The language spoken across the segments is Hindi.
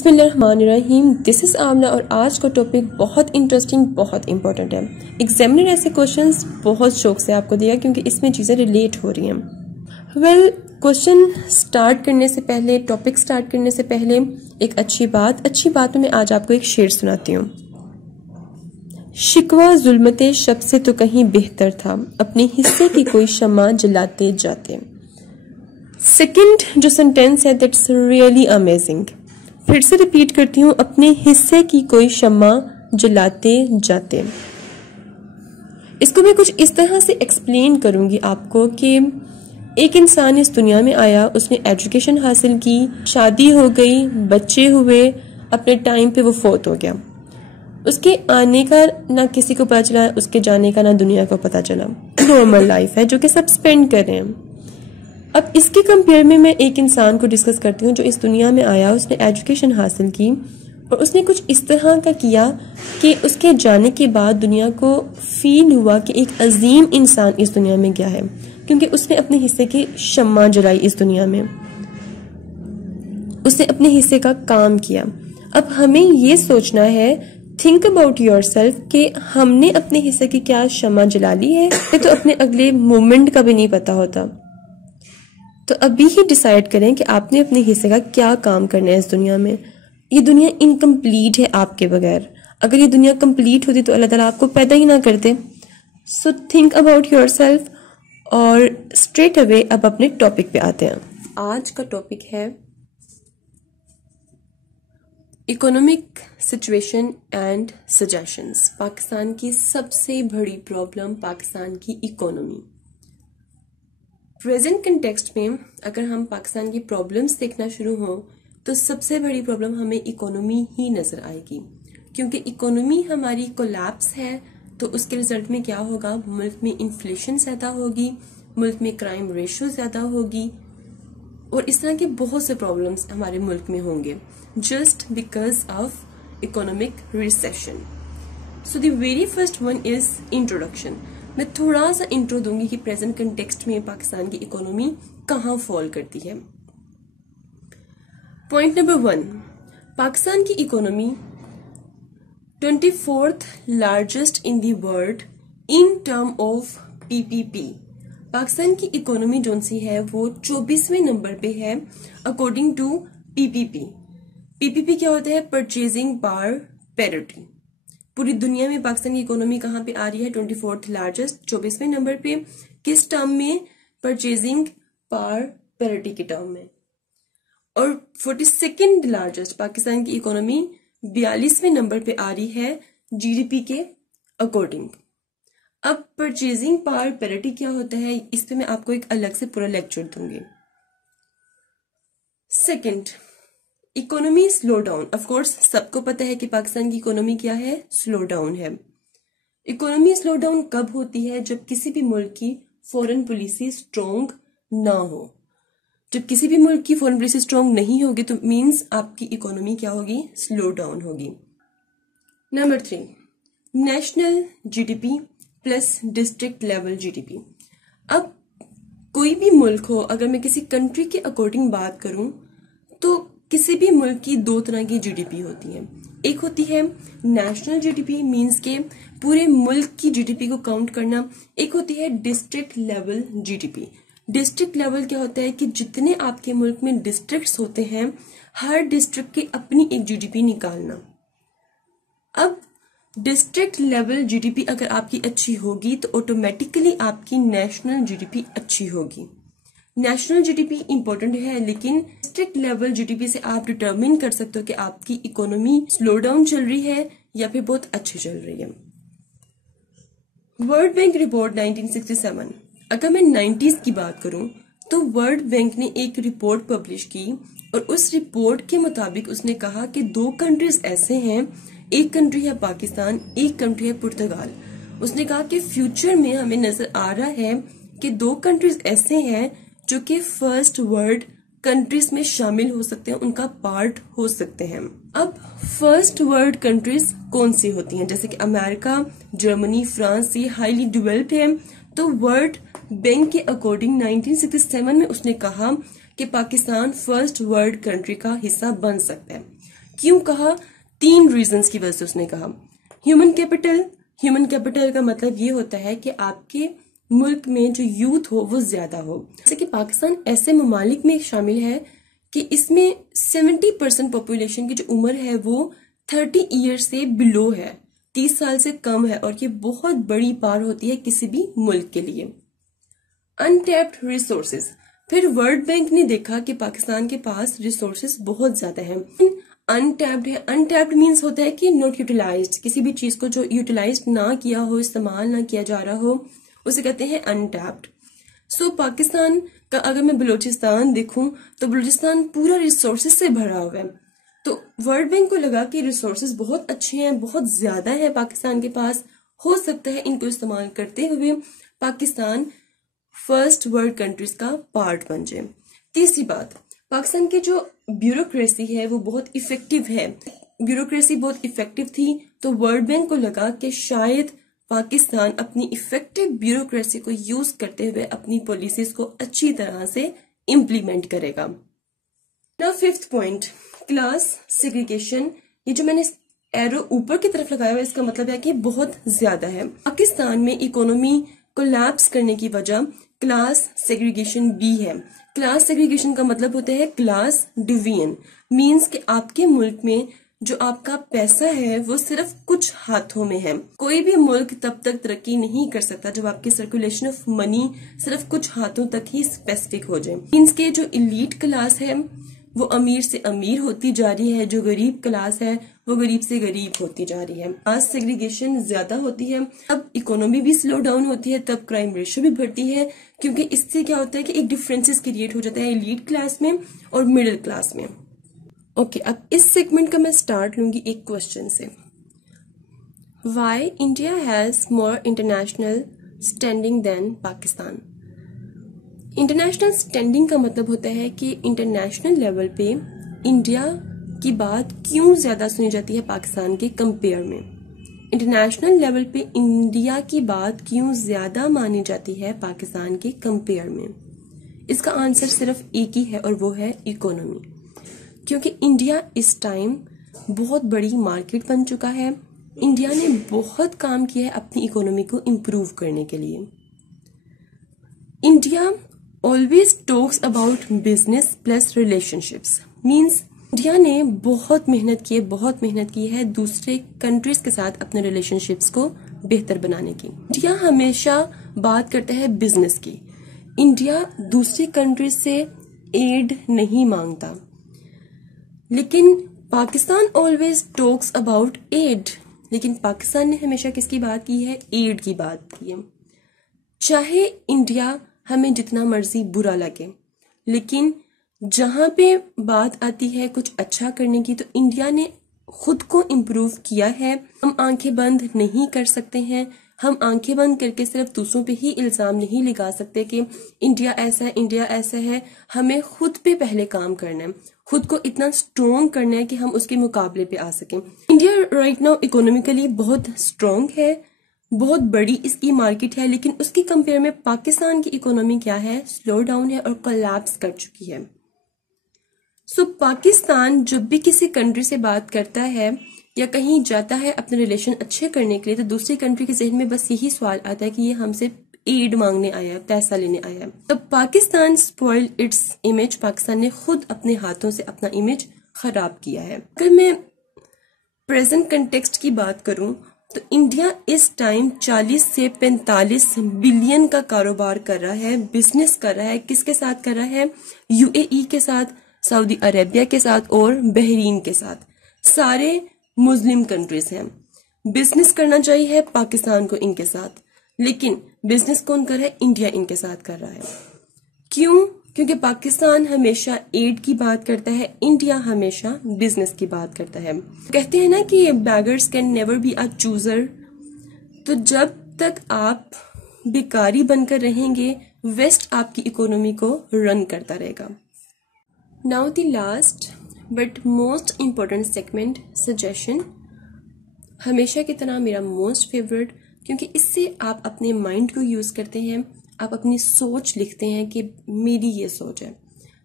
बिस्मिल्लाहिर्रहमानिर्रहीम। दिस इज़ आमना और आज का टॉपिक बहुत इंटरेस्टिंग, बहुत इंपॉर्टेंट है। एग्जामिनर ऐसे क्वेश्चंस बहुत शौक से आपको दिया क्योंकि इसमें चीज़ें रिलेट हो रही हैं। क्वेश्चन स्टार्ट करने से पहले, टॉपिक स्टार्ट करने से पहले एक अच्छी बात में मैं आज आपको एक शेर सुनाती हूँ। शिकवा जुल्मते शब से तो कहीं बेहतर था, अपने हिस्से की कोई शम्मा जलाते जाते। सेकंड जो सेंटेंस है दैट्स रियली अमेजिंग। फिर से रिपीट करती हूँ, अपने हिस्से की कोई शम्मा जलाते जाते। इसको मैं कुछ इस तरह से एक्सप्लेन करूंगी आपको कि एक इंसान इस दुनिया में आया, उसने एजुकेशन हासिल की, शादी हो गई, बच्चे हुए, अपने टाइम पे वो फोत हो गया। उसके आने का ना किसी को पता चला, उसके जाने का ना दुनिया को पता चला। नॉर्मल लाइफ है जो कि सब स्पेंड कर रहे हैं। अब इसके कंपेयर में मैं एक इंसान को डिस्कस करती हूँ जो इस दुनिया में आया, उसने एजुकेशन हासिल की और उसने कुछ इस तरह का किया कि उसके जाने के बाद दुनिया को फील हुआ कि एक अजीम इंसान इस दुनिया में गया है, क्योंकि उसने अपने हिस्से की शम्मा जलाई इस दुनिया में, उसने अपने हिस्से का काम किया। अब हमें ये सोचना है, थिंक अबाउट योर सेल्फ कि हमने अपने हिस्से की क्या शम्मा जला ली है। तो अपने अगले मोमेंट का भी नहीं पता होता, तो अभी ही डिसाइड करें कि आपने अपने हिस्से का क्या काम करना है इस दुनिया में। ये दुनिया इनकम्प्लीट है आपके बगैर। अगर ये दुनिया कंप्लीट होती तो अल्लाह ताला आपको पैदा ही ना करते। So think about your self. और स्ट्रेट अवे अब अपने टॉपिक पे आते हैं। आज का टॉपिक है economic situation and suggestions. Pakistan की सबसे बड़ी प्रॉब्लम पाकिस्तान की इकोनॉमी। प्रेजेंट कंटेक्स्ट में अगर हम पाकिस्तान की प्रॉब्लम्स देखना शुरू हो तो सबसे बड़ी प्रॉब्लम हमें इकोनॉमी ही नजर आएगी, क्योंकि इकोनॉमी हमारी कोलैप्स है। तो उसके रिजल्ट में क्या होगा, मुल्क में इन्फ्लेशन ज्यादा होगी, मुल्क में क्राइम रेशियो ज्यादा होगी और इस तरह के बहुत से प्रॉब्लम्स हमारे मुल्क में होंगे just because of economic recession. So the very first one is introduction. मैं थोड़ा सा इंट्रो दूंगी कि प्रेजेंट कंटेक्स्ट में पाकिस्तान की इकोनॉमी कहां फॉल करती है। पॉइंट नंबर 1, पाकिस्तान की economy 24th largest in the world in term of PPP. Pakistan की इकोनॉमी जो सी है वो 24वें नंबर पे है अकॉर्डिंग टू पीपीपी। पीपीपी क्या होता है, परचेजिंग पावर पैरिटी। पूरी दुनिया में पाकिस्तान की इकोनॉमी कहां पे आ रही है, 24th लार्जेस्ट, 24वें नंबर पे। किस टर्म में, परचेजिंग पावर पैरिटी के टर्म में। और 42nd लार्जेस्ट पाकिस्तान की इकोनॉमी 42वें नंबर पे आ रही है जीडीपी के अकॉर्डिंग। अब परचेजिंग पावर पैरिटी क्या होता है, इस पे मैं आपको एक अलग से पूरा लेक्चर दूंगी। Second, economy slow down. Of course सबको पता है कि पाकिस्तान की इकोनॉमी क्या है, स्लो डाउन है। इकोनॉमी स्लो डाउन कब होती है, जब किसी भी मुल्क की फॉरेन पॉलिसी स्ट्रॉन्ग ना हो। जब किसी भी मुल्क की फॉरेन पॉलिसी स्ट्रॉन्ग नहीं होगी तो मींस आपकी इकोनॉमी क्या होगी, स्लो डाउन होगी। Number 3, national GDP plus district level GDP. अब कोई भी मुल्क हो, अगर मैं किसी कंट्री के अकॉर्डिंग बात करूं तो किसी भी मुल्क की दो तरह की जीडीपी होती है। एक होती है नेशनल जीडीपी, मींस के पूरे मुल्क की जीडीपी को काउंट करना। एक होती है district level GDP. District level क्या होता है कि जितने आपके मुल्क में डिस्ट्रिक्ट्स होते हैं, हर डिस्ट्रिक्ट की अपनी एक जीडीपी निकालना। अब डिस्ट्रिक्ट लेवल जीडीपी अगर आपकी अच्छी होगी तो ऑटोमेटिकली आपकी नेशनल जीडीपी अच्छी होगी। नेशनल जीडीपी इंपॉर्टेंट है, लेकिन डिस्ट्रिक्ट लेवल जीडीपी से आप डिटरमिन कर सकते हो कि आपकी इकोनॉमी स्लो डाउन चल रही है या फिर बहुत अच्छी चल रही है। World bank report 1967। अगर मैं 90s की बात करूं तो वर्ल्ड बैंक ने एक रिपोर्ट पब्लिश की और उस रिपोर्ट के मुताबिक उसने कहा कि 2 कंट्रीज ऐसे हैं, एक कंट्री है पाकिस्तान, एक कंट्री है पुर्तगाल। उसने कहा कि फ्यूचर में हमें नजर आ रहा है कि 2 कंट्रीज ऐसे हैं जो कि फर्स्ट वर्ल्ड कंट्रीज में शामिल हो सकते हैं, उनका पार्ट हो सकते हैं। अब फर्स्ट वर्ल्ड कंट्रीज कौन सी होती हैं, जैसे कि अमेरिका, जर्मनी, फ्रांस, ये हाईली डेवलप्ड है। तो वर्ल्ड बैंक के अकॉर्डिंग 1967 में उसने कहा कि पाकिस्तान फर्स्ट वर्ल्ड कंट्री का हिस्सा बन सकता है। क्यों कहा? 3 रीजंस की वजह से उसने कहा। ह्यूमन कैपिटल का मतलब ये होता है कि आपके मुल्क में जो यूथ हो वो ज्यादा हो। जैसे कि पाकिस्तान ऐसे ममालिक में शामिल है कि इसमें 70% पॉपुलेशन की जो उम्र है वो 30 ईयर से बिलो है, 30 साल से कम है, और ये बहुत बड़ी पार होती है किसी भी मुल्क के लिए। अनटैप्ड रिसोर्सेज, फिर वर्ल्ड बैंक ने देखा कि पाकिस्तान के पास रिसोर्सेज बहुत ज्यादा हैं, अनटैप्ड है। अनटैप्ड मीन्स होता है कि नॉट यूटिलाइज्ड, किसी भी चीज को जो यूटिलाइज ना किया हो, इस्तेमाल ना किया जा रहा हो, उसे कहते हैं अनटैप्ड। सो पाकिस्तान का अगर मैं बलूचिस्तान देखूं तो बलूचिस्तान पूरा रिसोर्सेज से भरा हुआ है। तो वर्ल्ड बैंक को लगा कि रिसोर्सेज बहुत अच्छे हैं, बहुत ज्यादा है पाकिस्तान के पास, हो सकता है इनको इस्तेमाल करते हुए पाकिस्तान फर्स्ट वर्ल्ड कंट्रीज का पार्ट बन जाए। तीसरी बात, पाकिस्तान की जो ब्यूरोक्रेसी है वो बहुत इफेक्टिव है। ब्यूरोक्रेसी बहुत इफेक्टिव थी तो वर्ल्ड बैंक को लगा कि शायद पाकिस्तान अपनी इफेक्टिव ब्यूरोक्रेसी को यूज करते हुए अपनी पॉलिसीज को अच्छी तरह से इम्प्लीमेंट करेगा। Now fifth point, class segregation. ये जो मैंने एरो ऊपर की तरफ लगाया हुआ है इसका मतलब है कि बहुत ज्यादा है। पाकिस्तान में इकोनॉमी कोलैप्स करने की वजह क्लास सेग्रीगेशन भी है। क्लास सेग्रीगेशन का मतलब होता है क्लास डिवीजन, मींस कि आपके मुल्क में जो आपका पैसा है वो सिर्फ कुछ हाथों में है। कोई भी मुल्क तब तक तरक्की नहीं कर सकता जब आपकी सर्कुलेशन ऑफ मनी सिर्फ कुछ हाथों तक ही स्पेसिफिक हो जाए। मींस के जो इलीट क्लास है वो अमीर से अमीर होती जा रही है, जो गरीब क्लास है वो गरीब से गरीब होती जा रही है। क्लास सेग्रीगेशन ज्यादा होती है, तब इकोनॉमी भी स्लो डाउन होती है, तब क्राइम रेशियो भी बढ़ती है, क्योंकि इससे क्या होता है कि एक डिफरेंसेस क्रिएट हो जाता है एलीट क्लास में और मिडिल क्लास में। ओके, अब इस सेगमेंट का मैं स्टार्ट लूंगी एक क्वेश्चन से। Why India has more international standing than Pakistan? International standing का मतलब होता है कि इंटरनेशनल लेवल पे इंडिया की बात क्यों ज्यादा सुनी जाती है पाकिस्तान के कंपेयर में। इंटरनेशनल लेवल पे इंडिया की बात क्यों ज्यादा मानी जाती है पाकिस्तान के कंपेयर में? इसका आंसर सिर्फ एक ही है और वो है इकोनॉमी। क्योंकि इंडिया इस टाइम बहुत बड़ी मार्केट बन चुका है। इंडिया ने बहुत काम किया है अपनी इकोनॉमी को इम्प्रूव करने के लिए। India always talks about business plus relationships, means India ने बहुत मेहनत की है दूसरे कंट्रीज के साथ अपने रिलेशनशिप्स को बेहतर बनाने की। इंडिया हमेशा बात करता है बिजनेस की। इंडिया दूसरी कंट्रीज से एड नहीं मांगता, लेकिन Pakistan always talks about aid. लेकिन पाकिस्तान ने हमेशा किसकी बात की है? एड की बात की है। चाहे इंडिया हमें जितना मर्जी बुरा लगे, लेकिन जहां पे बात आती है कुछ अच्छा करने की तो इंडिया ने खुद को इम्प्रूव किया है। हम आंखें बंद नहीं कर सकते हैं। हम आंखें बंद करके सिर्फ दूसरों पे ही इल्जाम नहीं लगा सकते कि इंडिया ऐसा है। हमें खुद पे पहले काम करना है, खुद को इतना स्ट्रॉन्ग करना है कि हम उसके मुकाबले पे आ सकें। इंडिया राइट नाउ इकोनॉमिकली बहुत स्ट्रॉन्ग है, बहुत बड़ी इसकी मार्केट है, लेकिन उसकी कंपेयर में पाकिस्तान की इकोनॉमी क्या है? स्लो डाउन है और कोलैप्स कर चुकी है। सो पाकिस्तान जब भी किसी कंट्री से बात करता है या कहीं जाता है अपने रिलेशन अच्छे करने के लिए, तो दूसरी कंट्री के जहन में बस यही सवाल आता है कि ये हमसे एड मांगने आया है, पैसा लेने आया है। तो Pakistan spoiled its image, Pakistan ने खुद अपने हाथों से अपना इमेज खराब किया है। अगर मैं प्रेजेंट कंटेक्स्ट की बात करूं तो इंडिया इस टाइम 40 से 45 बिलियन का कारोबार कर रहा है, बिजनेस कर रहा है। किसके साथ कर रहा है? यूएई के साथ, सऊदी अरेबिया के साथ और बहरीन के साथ। सारे मुस्लिम कंट्रीज हैं। बिजनेस करना चाहिए पाकिस्तान को इनके साथ, लेकिन बिजनेस कौन कर रहा है? इंडिया इनके साथ कर रहा है। क्यों? क्योंकि पाकिस्तान हमेशा एड की बात करता है, इंडिया हमेशा बिजनेस की बात करता है। कहते हैं ना कि beggars can never be a chooser. तो जब तक आप भिखारी बनकर रहेंगे, वेस्ट आपकी इकोनॉमी को रन करता रहेगा। Now the last but most important segment, suggestion. हमेशा की तरह मेरा मोस्ट फेवरेट, क्योंकि इससे आप अपने माइंड को यूज करते हैं, आप अपनी सोच लिखते हैं कि मेरी ये सोच है।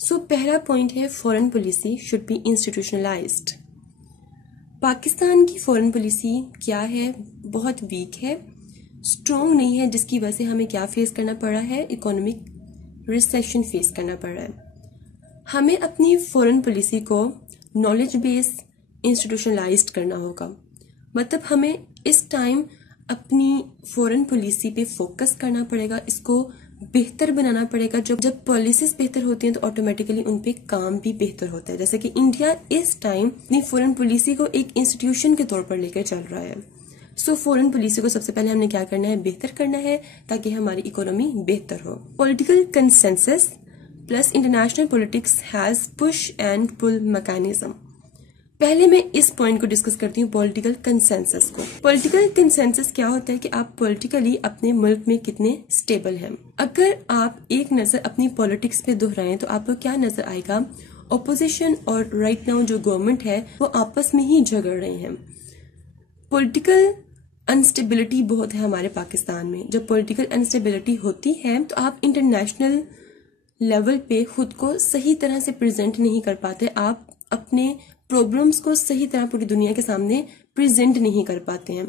सो पहला पॉइंट है foreign policy should be institutionalised. Pakistan की फॉरेन पॉलिसी क्या है? बहुत वीक है, स्ट्रॉन्ग नहीं है, जिसकी वजह से हमें क्या फेस करना पड़ा है? इकोनॉमिक रिसेशन फेस करना पड़ रहा है। हमें अपनी फॉरेन पॉलिसी को नॉलेज बेस्ड इंस्टीट्यूशनलाइज्ड करना होगा। मतलब हमें इस टाइम अपनी फॉरेन पॉलिसी पे फोकस करना पड़ेगा, इसको बेहतर बनाना पड़ेगा। जब पॉलिसीज बेहतर होती हैं तो ऑटोमेटिकली उन पे काम भी बेहतर होता है। जैसे कि इंडिया इस टाइम अपनी फॉरेन पॉलिसी को एक इंस्टीट्यूशन के तौर पर लेकर चल रहा है। सो फॉरेन पॉलिसी को सबसे पहले हमने क्या करना है? बेहतर करना है, ताकि हमारी इकोनॉमी बेहतर हो। Political consensus plus international politics has push and pull mechanism. पहले मैं इस पॉइंट को डिस्कस करती हूँ, पॉलिटिकल कंसेंसस को। पॉलिटिकल कंसेंसस क्या होता है कि आप पॉलिटिकली अपने मुल्क में कितने स्टेबल हैं। अगर आप एक नजर अपनी पॉलिटिक्स पे दोहराएं तो आपको क्या नजर आएगा? ऑपोजिशन और राइट नाउ जो गवर्नमेंट है वो आपस में ही झगड़ रहे हैं। पॉलिटिकल अनस्टेबिलिटी बहुत है हमारे पाकिस्तान में। जब पॉलिटिकल अनस्टेबिलिटी होती है तो आप इंटरनेशनल लेवल पे खुद को सही तरह से प्रेजेंट नहीं कर पाते, आप अपने प्रॉब्लम्स को सही तरह पूरी दुनिया के सामने प्रेजेंट नहीं कर पाते हैं।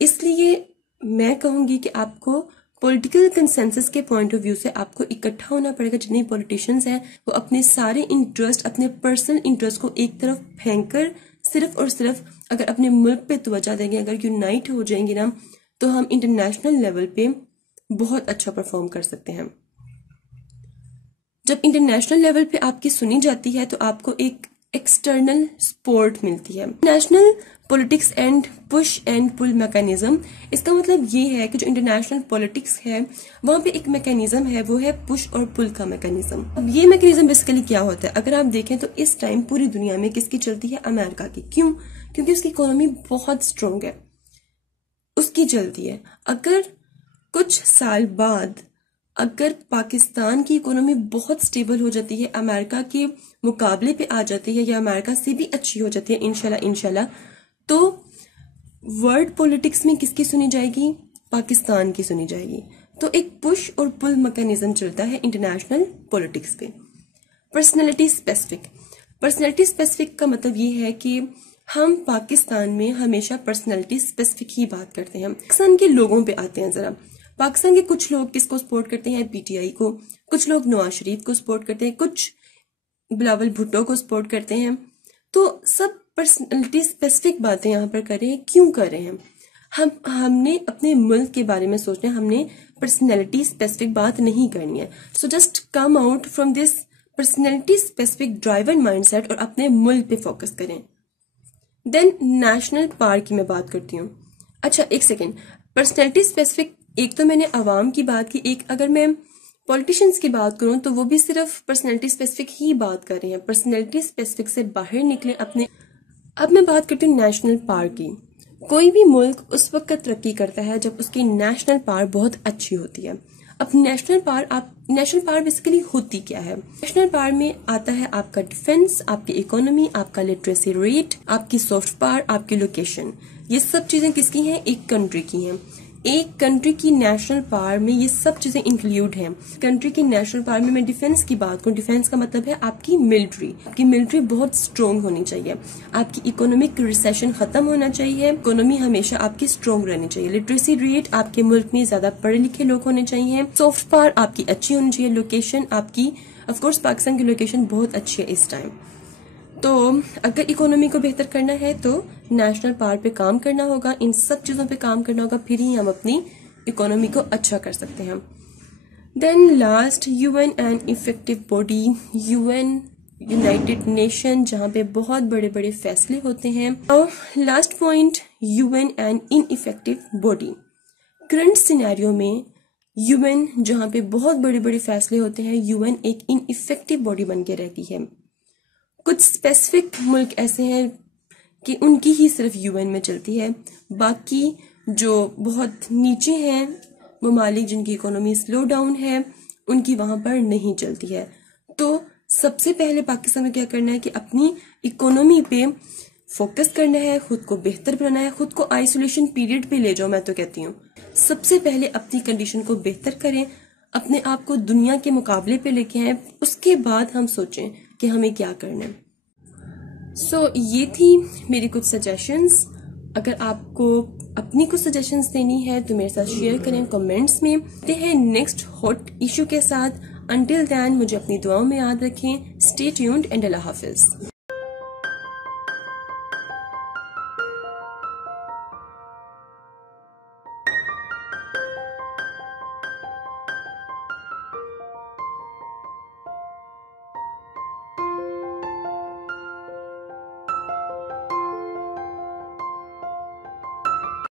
इसलिए मैं कहूंगी कि आपको पॉलिटिकल कंसेंसस के पॉइंट ऑफ व्यू से आपको इकट्ठा होना पड़ेगा। जितने पॉलिटिशियंस हैं वो अपने सारे इंटरेस्ट, अपने पर्सनल इंटरेस्ट को एक तरफ फेंक कर सिर्फ और सिर्फ अगर अपने मुल्क पे तवज्जो देंगे, अगर यूनाइट हो जाएंगे ना, तो हम इंटरनेशनल लेवल पे बहुत अच्छा परफॉर्म कर सकते हैं। जब इंटरनेशनल लेवल पे आपकी सुनी जाती है तो आपको एक एक्सटर्नल सपोर्ट मिलती है। National politics and push and pull mechanism, इसका मतलब ये है कि जो इंटरनेशनल पॉलिटिक्स है वहां पे एक मैकेनिज्म है, वो है पुश और पुल का मैकेनिज्म। अब ये मैकेनिज्म बेसिकली क्या होता है? अगर आप देखें तो इस टाइम पूरी दुनिया में किसकी चलती है? अमेरिका की। क्यों? क्योंकि उसकी इकोनॉमी बहुत स्ट्रांग है, उसकी चलती है। अगर कुछ साल बाद अगर पाकिस्तान की इकोनॉमी बहुत स्टेबल हो जाती है, अमेरिका के मुकाबले पे आ जाती है या अमेरिका से भी अच्छी हो जाती है इंशाल्लाह, तो वर्ल्ड पॉलिटिक्स में किसकी सुनी जाएगी? पाकिस्तान की सुनी जाएगी। तो एक पुश और पुल मैकेनिज्म चलता है इंटरनेशनल पॉलिटिक्स पे। पर्सनैलिटी स्पेसिफिक, पर्सनैलिटी स्पेसिफिक का मतलब ये है कि हम पाकिस्तान में हमेशा पर्सनैलिटी स्पेसिफिक ही बात करते हैं। पाकिस्तान के लोगों पे आते हैं जरा। पाकिस्तान के कुछ लोग किसको सपोर्ट करते हैं? पीटीआई को। कुछ लोग नवाज शरीफ को सपोर्ट करते हैं, कुछ बिलावल भुट्टो को सपोर्ट करते हैं। तो सब पर्सनैलिटी स्पेसिफिक बातें यहाँ पर कर रहे हैं। क्यों कर रहे हैं? हमने अपने मुल्क के बारे में सोचना है, हमने पर्सनैलिटी स्पेसिफिक बात नहीं करनी है। So just come out from this personality specific driven mindset और अपने मुल्क पे फोकस करें। देन नेशनल पार्क की मैं बात करती हूँ। अच्छा एक सेकेंड, पर्सनैलिटी स्पेसिफिक, एक तो मैंने अवाम की बात की, एक अगर मैं पॉलिटिशियंस की बात करूं तो वो भी सिर्फ पर्सनैलिटी स्पेसिफिक ही बात कर रहे हैं, पर्सनैलिटी स्पेसिफिक से बाहर निकले अपने। अब मैं बात करती हूँ नेशनल पार्क की। कोई भी मुल्क उस वक्त तरक्की करता है जब उसकी नेशनल पार्क बहुत अच्छी होती है। अब नेशनल पार्क बेसिकली होती क्या है? नेशनल पार्क में आता है आपका डिफेंस, आपकी इकोनॉमी, आपका लिटरेसी रेट, आपकी सॉफ्ट पावर, आपकी लोकेशन। ये सब चीजें किसकी हैं? एक कंट्री की हैं। एक कंट्री की नेशनल पावर में ये सब चीजें इंक्लूड हैं। कंट्री की नेशनल पावर में मैं डिफेंस की बात करूं, डिफेंस का मतलब है आपकी मिलिट्री। आपकी मिलिट्री बहुत स्ट्रांग होनी चाहिए। आपकी इकोनॉमिक रिसेशन खत्म होना चाहिए, इकोनॉमी हमेशा आपकी स्ट्रांग रहनी चाहिए। लिटरेसी रेट, आपके मुल्क में ज्यादा पढ़े लिखे लोग होने चाहिए। सॉफ्ट पावर आपकी अच्छी होनी चाहिए। लोकेशन आपकी, ऑफकोर्स पाकिस्तान की लोकेशन बहुत अच्छी है इस टाइम। तो अगर इकोनॉमी को बेहतर करना है तो नेशनल पावर पे काम करना होगा, इन सब चीजों पे काम करना होगा, फिर ही हम अपनी इकोनॉमी को अच्छा कर सकते हैं। Then last, UN and effective body. UN united nation, जहाँ पे बहुत बड़े बड़े फैसले होते हैं। और last point, UN and ineffective body. Current scenario में यूएन जहाँ पे बहुत बड़े बड़े फैसले होते हैं, यूएन एक इनइफेक्टिव बॉडी बन के रहती है। कुछ स्पेसिफिक मुल्क ऐसे हैं कि उनकी ही सिर्फ यूएन में चलती है, बाकी जो बहुत नीचे हैं ममालिक जिनकी इकोनॉमी स्लो डाउन है, उनकी वहां पर नहीं चलती है। तो सबसे पहले पाकिस्तान में क्या करना है कि अपनी इकोनॉमी पे फोकस करना है, खुद को बेहतर बनाना है, खुद को आइसोलेशन पीरियड पे ले जाओ। मैं तो कहती हूँ सबसे पहले अपनी कंडीशन को बेहतर करें, अपने आप को दुनिया के मुकाबले पे लेके आए, उसके बाद हम सोचें कि हमें क्या करना है। ये थी मेरी कुछ सजेशंस। अगर आपको अपनी कुछ सजेशंस देनी है तो मेरे साथ शेयर करें कमेंट्स में। ते हैं नेक्स्ट हॉट इशू के साथ। अंटिल दैन मुझे अपनी दुआओं में याद रखें। Stay tuned and Allah Hafiz.